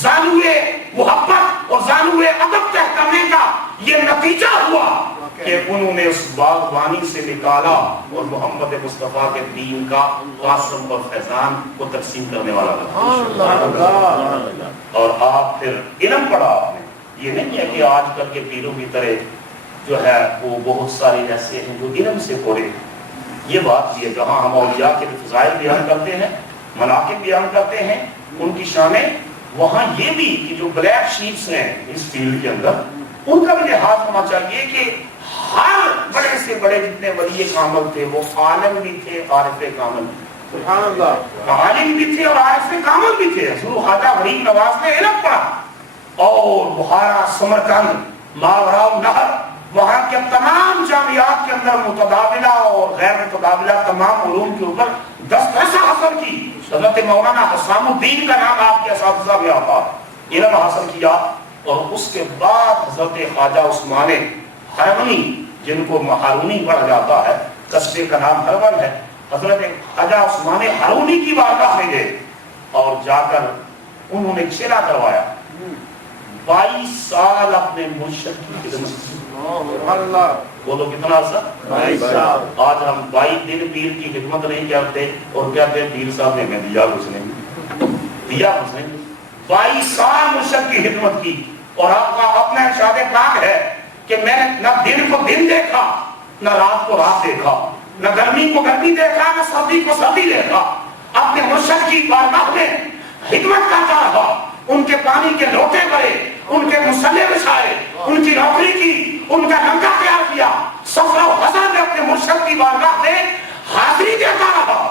زانوے محبت اور زانوے ادب طے کرنے کا یہ نتیجہ ہوا کہ انہوں نے اس باغبانی سے نکالا اور محمد مصطفیٰ کے دین کا قاسم اور فیضان کو تقسیم کرنے والا بنا۔ اور آپ پھر علم پڑھا آپ نے، یہ نہیں ہے کہ آج کل کے پیروں کی طرح جو ہے وہ بہت سارے ایسے ہیں جو علم سے پڑھے، یہ بات بھی ہے۔ جہاں ہم اولیاء کے فضائل بیان کرتے ہیں، مناقب بیان کرتے ہیں، ان کی شانیں، وہاں یہ بھی کہ جو بلیک شیپس ہیں اس فیلڈ کے اندر، ان کا بھی لحاظ ہونا چاہیے کہ ہر بڑے سے بڑے جتنے ولی کامل تھے وہ عالم بھی تھے، عارف کامل، سبحان اللہ. عالم بھی تھے اور عارف کامل بھی تھے. حضور خواجہ غریب نواز نے علم پڑھا اور بخارا، سمرقند، ماوراء نہر، وہاں کے تمام جامعات کے اندر متداولہ اور غیر متداولہ تمام علوم کے اوپر دسترسہ حاصل کی. حضرت مولانا حسام الدین کا نام آپ کے اساتذہ میں آتا، علم حاصل کیا. اور اس کے بعد حضرت خواجہ عثمان ہرونی، جن کو ہارونی پڑھا جاتا ہے، قصبے کا نام ہرون ہے، حضرت خواجہ عثمان ہرونی کی بارگاہ میں گئے اور جا کر انہوں نے چلا کروایا. 22 سال اپنے مرشد کی خدمت کی. بولو کتنا عرصہ؟ 22 سال. آج ہم 22 دن پیر کی خدمت نہیں کرتے اور کہتے ہیں پیر صاحب نے ہمیں دیا کچھ نہیں، دیا کچھ نہیں. 22 سال مرشد کی خدمت کی. اور آپ کا اپنا ارشاد پاک ہے کہ میں نے نہ دن کو دن دیکھا، نہ رات کو رات دیکھا، نہ گرمی کو گرمی دیکھا، نہ سردی کو سردی دیکھا. اپنے مرشد کی بارگاہ میں خدمت کرتا رہا. ان کے پانی کے لوٹے بھرے، ان کے مسلے بچھائے، ان کی نوکری کی، ان کا لنگر تیار کیا. سفر و حضر میں اپنے مرشد کی بارگاہ میں حاضری دیتا رہا.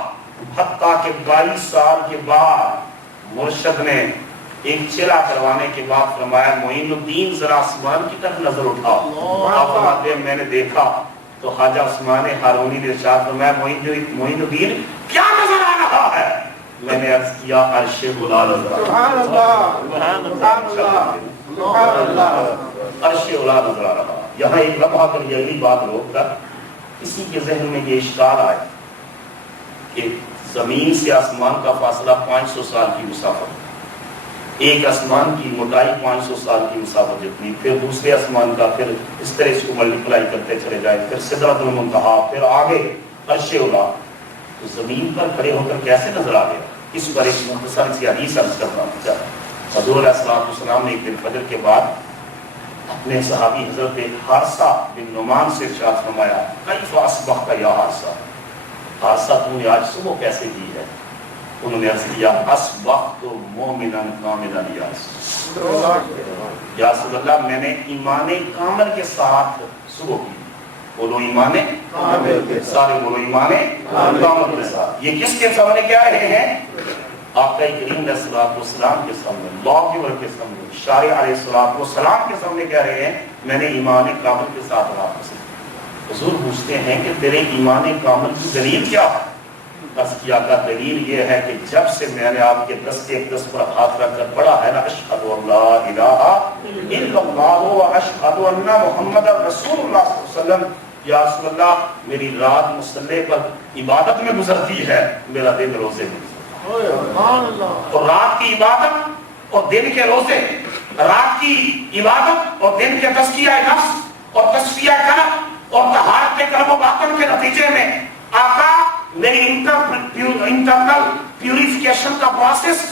حتیٰ کہ 22 سال کے بعد مرشد نے ایک چلا کروانے کے بعد فرمایا معین الدین ذرا آسمان کی طرف نظر اٹھا. آپ فرماتے ہیں میں نے دیکھا تو خواجہ عثمان ہارونی نے ارشاد فرمایا معین الدین کیا نظر آ رہا ہے؟ میں نے عرض کیا عرش اعلیٰ نظر آ رہا. سبحان اللہ. سبحان اللہ. سبحان اللہ. عرش اعلیٰ نظر آ رہا. یہاں ایک لمحہ پر یہ اگلی بات روک کر کسی کے ذہن میں یہ اشکال آئے کہ زمین سے آسمان کا فاصلہ 500 سال کی مسافت، ایک آسمان کی موٹائی 500 سال کی مسافت جتنی، پھر دوسرے آسمان کا، پھر اس طرح اس کو ملٹیپلائی کرتے چلے جائیں، پھر سدرۃ المنتہا، پھر آگے عرش اعلیٰ. تو زمین پر کھڑے ہو کر کیسے نظر آ گیا؟ اس پر ایک مختصر سی حدیث عرض کرتا ہوں. حضور علیہ السلام نے ایک دن فجر کے بعد اپنے صحابی حضرت حارثہ بن نعمان سے ارشاد فرمایا کیف اصبحت یا حارثہ، حارثہ تو نے آج صبح کیسے کی ہے؟ انہوں نے عرض کیا اصبحت مومنا کاملا یا رسول اللہ، میں نے ایمان کامل کے ساتھ صبح کی. بولو ایمان کامل کے ساتھ، سارے بولو ایمان کامل کے ساتھ. یہ کس کے سامنے کیا رہے ہیں؟ آقا کریم علیہ السلام کے سامنے، لاہور کے سامنے، شارع علیہ السلام کے سامنے کہہ رہے ہیں میں نے ایمان کامل کے ساتھ رات حاصل کی. حضور پوچھتے ہیں کہ تیرے ایمان کامل کی دلیل کیا ہے؟ عرض کیا کا دلیل یہ ہے کہ جب سے میں نے آپ کے دستے اقدس پر ہاتھ رکھ کر پڑھا ہے نا اشہد ان لا الہ الا اللہ و اشہد ان محمد رسول اللہ صلی اللہ علیہ وسلم، یا رسول اللہ میری رات مصلی پر عبادت میں گزرتی ہے، میرا دن روزے میں. اور رات کی عبادت اور دن کے روزے، رات کی عبادت اور دن کے تزکیہ نفس اور تصفیہ قلب اور طہارت کے قلب و باطن کے نتیجے میں آقا میری انٹرنل پیوریفیکیشن کا پروسیس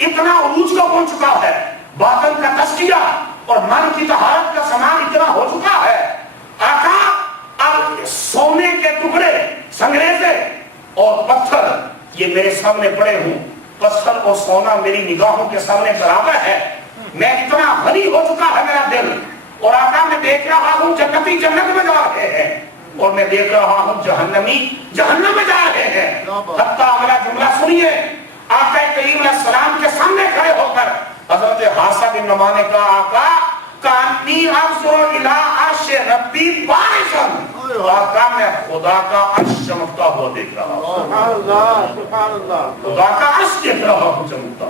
اتنا عروج کو پہنچ چکا ہے، باطن کا تزکیہ اور من کی طہارت کا سامان اتنا ہو چکا ہے. آقا اب سونے کے ٹکڑے، سنگریزے اور پتھر یہ میرے سامنے پڑے ہوں، پتھر اور سونا میری نگاہوں کے سامنے برابر ہے. میں اتنا غنی ہو چکا ہے میرا دل، اور آقا میں دیکھ رہا ہوں جنتی جنت میں جا رہے ہیں اور میں دیکھ رہا ہوں جہنمی جہنم میں جا رہے ہیں. حتیٰ اگلا جملہ سنیے، آقا کریم علیہ السلام کے سامنے کھڑے ہو کر حضرت حارثہ بن نعمان نے کہا آقا کانی انظر الی عرش ربی بارزن، آقا میں خدا کا عرش چمکتا ہوا دیکھ رہا ہوں. سبحان اللہ. سبحان اللہ. خدا کا عرش دیکھ رہا ہوں چمکتا.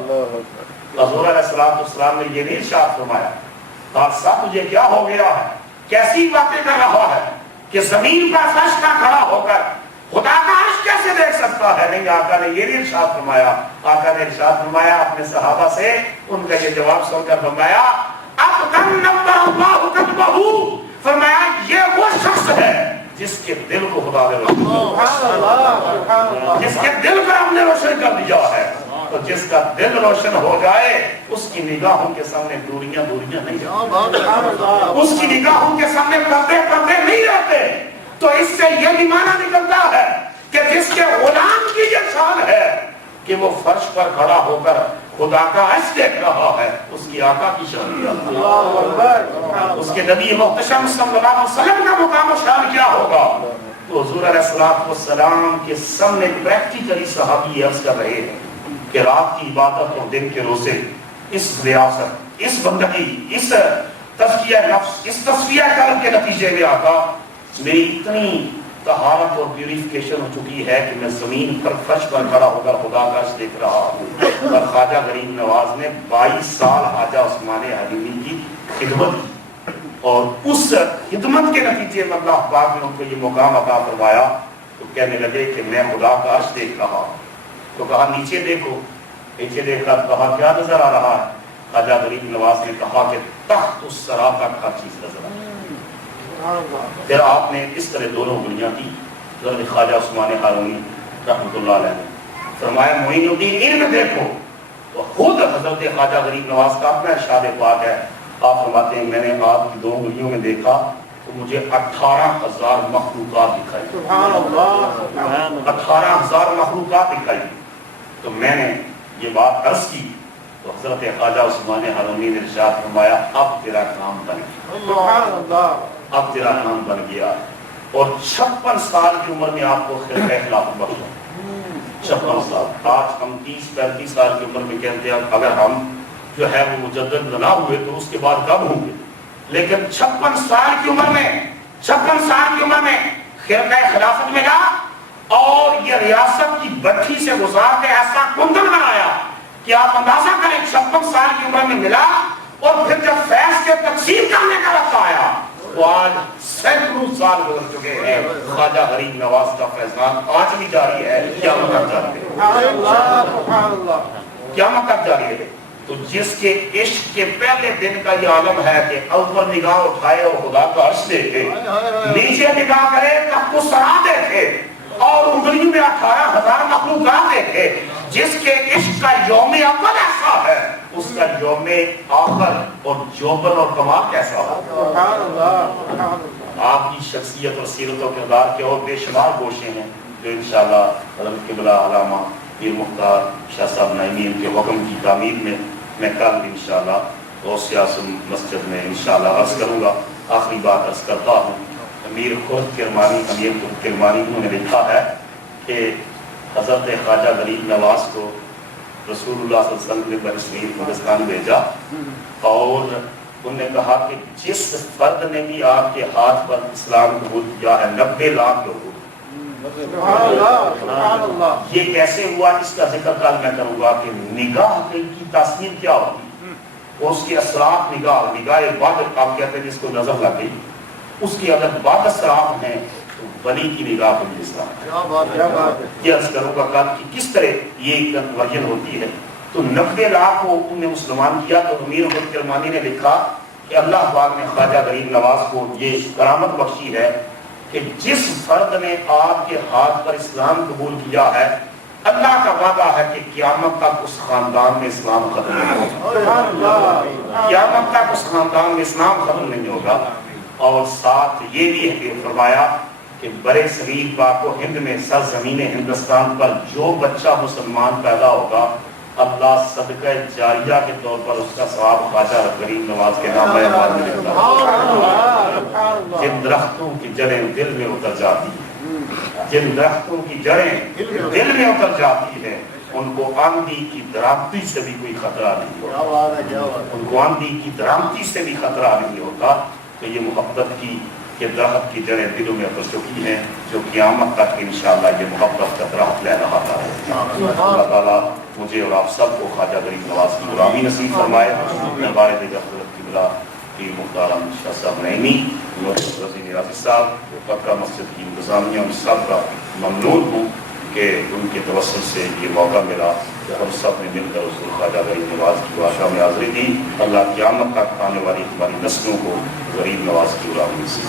حضور علیہ السلام نے یہ نہیں ارشاد فرمایا حارثہ تجھے کیا ہو گیا ہے، کیسی باتیں کر رہا ہے کہ زمین پر فرش کا کھڑا ہو کر خدا کا عرش کیسے دیکھ سکتا ہے؟ نہیں، آقا نے یہ نہیں ارشاد فرمایا. آقا نے ارشاد فرمایا اپنے صحابہ سے، ان کا یہ جواب سن کر فرمایا اب نبر اللہ قلبہ، فرمایا یہ وہ شخص ہے جس کے دل کو خدا نے روشن کیا، جس کے دل کو ہم نے روشن کر دیا ہے. تو جس کا دل روشن ہو جائے اس کی نگاہوں کے سامنے دوریاں نہیں رہتی، اس کی نگاہوں کے سامنے پردے نہیں رہتے. تو اس سے یہ بھی معنی نکلتا ہے کہ جس کے غلام کی یہ شان ہے کہ وہ فرش پر کھڑا ہو کر خدا کا عرش دیکھ رہا ہے، اس کی آقا کی شان کیا، اس کے نبی محتشم صلی اللہ علیہ وسلم کا مقام و شان کیا ہوگا. تو حضور علیہ السلام کے سامنے پریکٹیکلی صحابی عرض کر رہے ہیں کہ رات کی عبادت اور دن کے روزے، اس ریاست، اس بندگی، اس تزکیہ نفس، اس تصفیہ قلب کے نتیجے میں آقا میری اتنی طہارت اور پیوریفیکیشن ہو چکی ہے کہ میں زمین پر فرش پر کھڑا ہو کر خدا کا عرش دیکھ رہا ہوں۔ اور خواجہ غریب نواز نے 22 سال حاجہ عثمان حلیمی کی خدمت کی، اور اس خدمت کے نتیجے میں اللہ پاک نے ان کو یہ مقام عطا فرمایا۔ تو کہنے لگے کہ میں خدا کا عرش دیکھ رہا ہوں۔ تو کہا نیچے دیکھو، نیچے دیکھ رہا، کہا کیا نظر آ رہا ہے؟ خواجہ غریب نواز نے کہا کہ تخت الثری تک ہر چیز نظر آ رہی ہے۔ پھر آپ نے اس طرح دونوں انگلیاں کی، حضرت خواجہ عثمان حلیمی رحمۃ اللہ علیہ نے فرمایا معین الدین علم دیکھو، تو خود حضرت خواجہ غریب نواز کا اپنا ارشاد پاک ہے، آپ فرماتے ہیں میں نے آپ کی 2 انگلیوں میں دیکھا تو مجھے 18,000 مخلوقات دکھائی، 18,000 مخلوقات دکھائی۔ تو میں نے یہ بات عرض کی تو حضرت خواجہ عثمان حلیمی نے ارشاد فرمایا اب تیرا کام بن گیا، اب تیرا کام بن گیا۔ اور 56 سال کی عمر میں آپ کو خلقہ خلافت بخشا، 56 سال۔ آج ہم 30-35 سال کی عمر میں کہتے ہیں اگر ہم جو ہے وہ مجدد نہ ہوئے تو اس کے بعد کب ہوں گے، لیکن 56 سال کی عمر میں، 56 سال کی عمر میں خلقہ خلافت ملا، اور یہ ریاست کی بٹھی سے گزار کے ایسا کندن بنایا کہ آپ اندازہ کریں 56 سال کی عمر میں ملا، اور پھر جب فیض کے تقسیم کرنے کا وقت آیا تو آج سینکڑوں سال گزر چکے ہیں، خواجہ غریب نواز کا فیضان آج بھی جاری ہے، قیامت تک جاری ہے، قیامت تک جاری ہے۔ تو جس کے عشق کے پہلے دن کا یہ عالم ہے کہ اول نگاہ اٹھائے اور خدا کا عرش دیکھے، نیچے نگاہ کرے تخت الثری دیکھے، اور انگلیوں میں 18,000 مخلوقات دیکھے، جس کے عشق کا یوم اول ایسا ہے اس کا یوم آخر اور جوبن اور کمال کیسا ہو۔ آپ کی شخصیت اور سیرت و کردار کے اور بے شمار گوشے ہیں جو انشاءاللہ حضرت قبلہ علامہ پیر مختار شاہ صاحب نعیمی ان کے حکم کی تعمیر میں میں کل انشاءاللہ غوث اعظم مسجد میں انشاءاللہ عرض کروں گا۔ آخری بات عرض کرتا ہوں، امیر خرد کرمانی، امیر خرد کرمانی انہوں نے لکھا ہے کہ حضرت خواجہ غریب نواز کو رسول اللہ صلی اللہ علیہ وسلم نے بر ہندوستان بھیجا، اور انہوں نے کہا کہ جس فرد نے بھی آپ کے ہاتھ پر اسلام قبول کیا ہے 90 لاکھ لوگوں، یہ کیسے ہوا اس کا ذکر کل میں کروں گا کہ نگاہ کی تاثیر کیا ہوگی، اس کے اثرات نگاہ بعد آپ کہتے ہیں جس کو نظر لگ گئی، اس کی اگر بعد اثرات ہیں تو ولی کی نگاہ کو بھی اسلام یہ عرض کروں گا کل کہ کس طرح یہ کنورژن ہوتی ہے۔ تو 90 لاکھ کو انہوں نے مسلمان کیا، تو امیر خرد کرمانی نے لکھا کہ اللہ پاک نے خواجہ غریب نواز کو یہ کرامت بخشی ہے کہ جس فرد نے آپ کے ہاتھ پر اسلام قبول کیا ہے، اللہ کا وعدہ ہے کہ قیامت تک اس خاندان میں اسلام ختم نہیں ہوگا، قیامت تک اس خاندان میں اسلام ختم نہیں ہوگا۔ اور ساتھ یہ بھی ہے کہ فرمایا کہ برے صغیر پاک و ہند میں سرزمین ہندوستان پر جو بچہ مسلمان پیدا ہوگا، اللہ صدقہ جاریہ کے طور پر اس کا ثواب خواجہ غریب نواز کے نام میں لکھتا ہے۔ جن درختوں کی جڑیں دل میں اتر جاتی ہیں، جن درختوں کی جڑیں دل میں اتر جاتی ہیں، ان کو آندھی کی درامتی سے بھی کوئی خطرہ نہیں ہوتا، ان کو آندھی کی درامتی سے بھی خطرہ نہیں ہوتا۔ تو یہ محبت کی کہ درخت کی جڑیں دلوں میں اتر چکی ہیں، جو قیامت تک انشاءاللہ یہ محبت کا درخت لے رہا ہے۔ اللہ تعالیٰ مجھے اور آپ سب کو خواجہ غریب نواز کی غلامی نصیب فرمائے۔ میں بارے دیگر حضرت قبلہ پیر مختار شاہ صاحب نعیمی، رضی نیازی صاحب، فقرہ مسجد کی انتظامیہ، ان سب کا ممنون ہوں کہ ان کے توسل سے یہ موقع ملا کہ ہم سب نے مل کر رسول خواجہ غریب نواز کی بارگاہ میں حاضری دی۔ اللہ قیامت تک آنے والی ہماری نسلوں کو غریب نواز کی غلامی سے